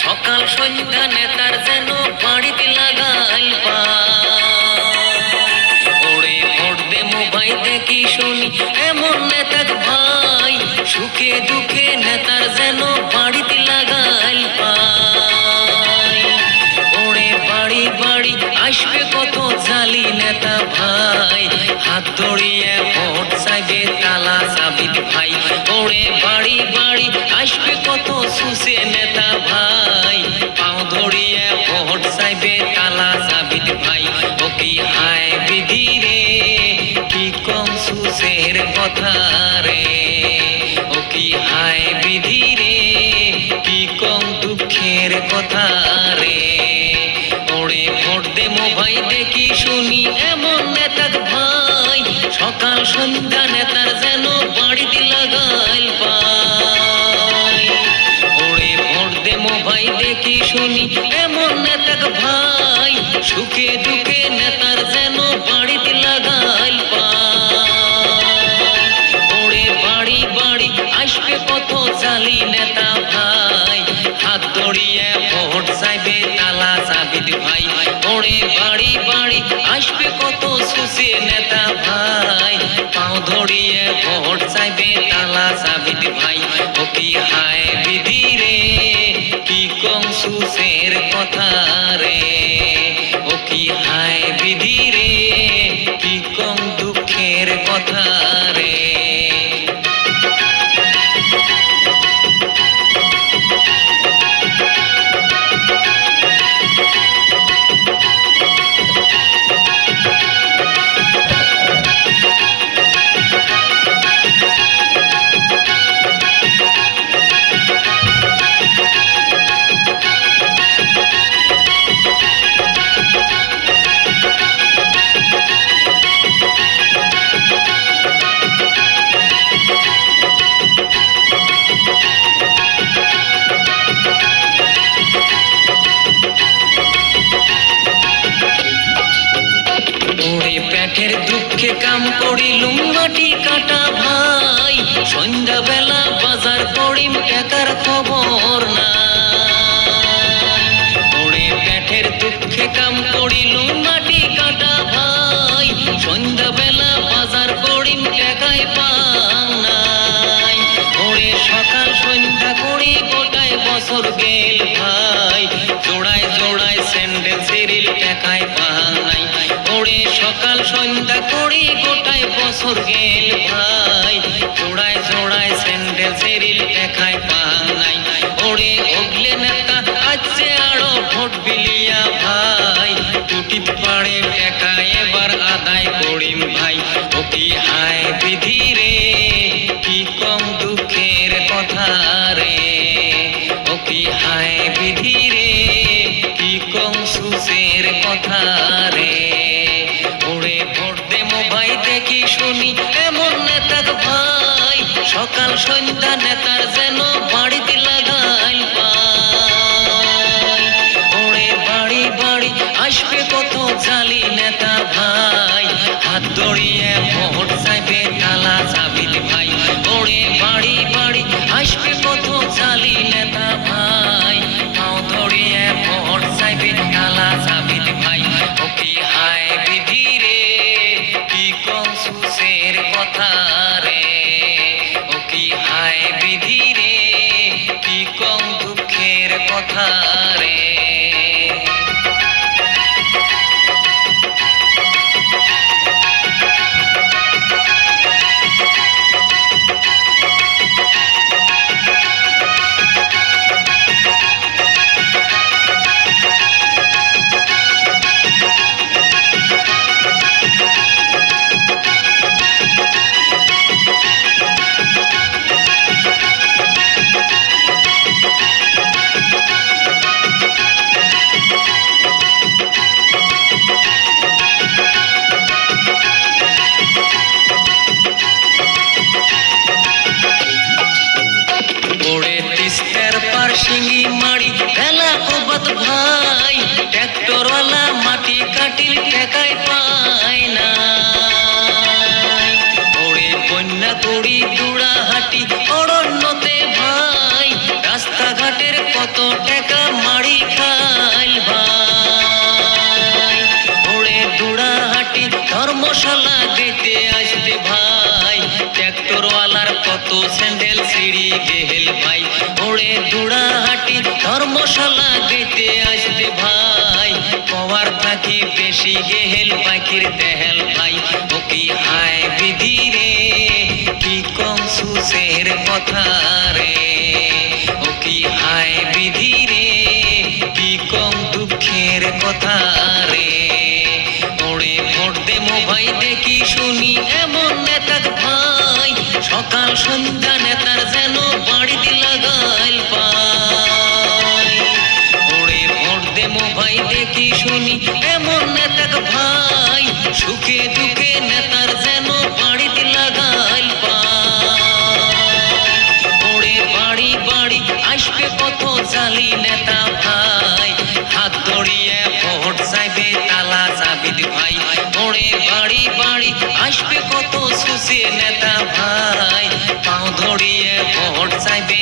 সকাল সন্ধ্যা নেতার যেন বাড়িতে লাগাইল ওরে ভোট দেমো ভাই দেখি শুনি এমন নেতা ভাই সুখে দুঃখে নেতার যেন বাড়িতে লাগাইল ওরে বাড়ি বাড়ি আসবে কত জালি নেতা ভাই হাত ধরিয়ে ভোট চাইবে তালা সাবিত ভাই ওরে বাড়ি বাড়ি আসবে কত সুসে নেতা ভাই পাও ধরিয়ে ভোট চাইবে তালা সাবিত ভাই ও কি হায় বিধি রে কি কম সুসের কথা রে ও কি হায় বিধি রে কি কম দুঃখের কথা রে ওরে ভোট দেমো ভাই দেখি শুনি এমন নেতা ভাই সকাল সন্ধ্যা নেতার যেন বাড়িতে লাগাইল ওরে ভোট দেমো ভাই দেখি শুনি এমন নেতা ভাই সুখে দুঃখে নেতার যেন বাড়িতে লাগাইল ওরে বাড়ি বাড়ি আসবে কত জালি নেতা ভাই হাত ধরিয়ে ভোট চাইবে তালা সাবিত ভাই ওরে বাড়ি বাড়ি আসবে কত সুসে নেতা ভাই পাও ধরিয়ে ভোট চাইবে তালা সাবিত ভাই ও কি হায় বিধি রে কি কম সুসের কথা রে ও কি হায় বিধি রে কি কম দুঃখের কথা রে পেটের দুঃখে কাম করিলুম মাটি কাটা ভাই সন্ধ্যা বেলা বাজার করিম টাকার খবর নাই ওরে পেটের দুঃখে কাম করিলুম মাটি কাটা ভাই সন্ধ্যা বেলা বাজার করিম টাকায় পাং নাই ওরে সকাল সন্ধ্যা করি গোটায় বছর গেল ভাই জোড়ায় জোড়ায় স্যান্ডেল সিরিল টাকায় পাং নাই ওরে সকাল সন্ধ্যা করি গোটায় বছর গেল ভাই জোড়ায় জোড়ায় স্যান্ডেল সেরিল দেখায় পাং নাই ওরে ওগলে নেতা আছে আরো ভোট বিলিয়া ভাই টুটিত পাড়ে টাকা এবার আদায় করিম ভাই ও কি হায় বিধি রে কি কম দুঃখের কথা রে ও কি হায় বিধি রে কি কম সুসের কথা রে ওরে ভোট দেমো ভাই দেখি শুনি এমন নেতা ভাই সকাল সন্ধ্যা নেতার যেন বাড়িতে লাগাইল ওরে বাড়ি বাড়ি আসবে কত জালি নেতা ভাই হাত ধরিয়ে ভোট চাইবে তালা সাবিত ভাই ওরে বাড়ি বাড়ি আসবে কত জালি নেতা ভাই পাও ধরিয়ে ভোট চাইবে তালা সাবিত ভাই ও কি হায় বিধি রে কি কম সুসের কথা রে ও কি হায় বিধি রে কি কম দুঃখের কথা রে শিঙি মারি ভেলা কবাত ভাই ট্রাক্টরওয়ালা মাটি কাটিল টেকাই পায় না ওরে বন্যা করি দুড়া হাটি অরণ্যতে ভাই রাস্তাঘাটের কত টাকা কত স্যান্ডেল সিঁড়ি গেহেল ভাই ওরে দুড়াহাটি ধর্মশালা গেতে আসতে ভাই পাওয়ার থাকি বেশি গেহেল পাখির দেহেল ভাই ও কি হায় বিধি রে কি কম সুসের কথা রে ও কি হায় বিধি রে কি কম দুঃখের কথা রে ওরে ভোট দেমো ভাই দেখি শুনি এমন নেতা ভাই সকাল সন্ধ্যা নেতার যেন বাড়িতে লাগাইল পাই ওরে ভোট দেমো ভাই দেখি শুনি এমন নেতা ভাই সুখে দুঃখে নেতার যেন বাড়িতে লাগাইল পাই ওরে বাড়ি বাড়ি আসবে কত জালি নেতা ভাই হাত ধরিয়ে ভোট চাইবে তালা চাবি ভাই ওরে বাড়ি বাড়ি আসবে কত সুসে নেতা ভাই পাও ধরিয়ে ভোট চাইবে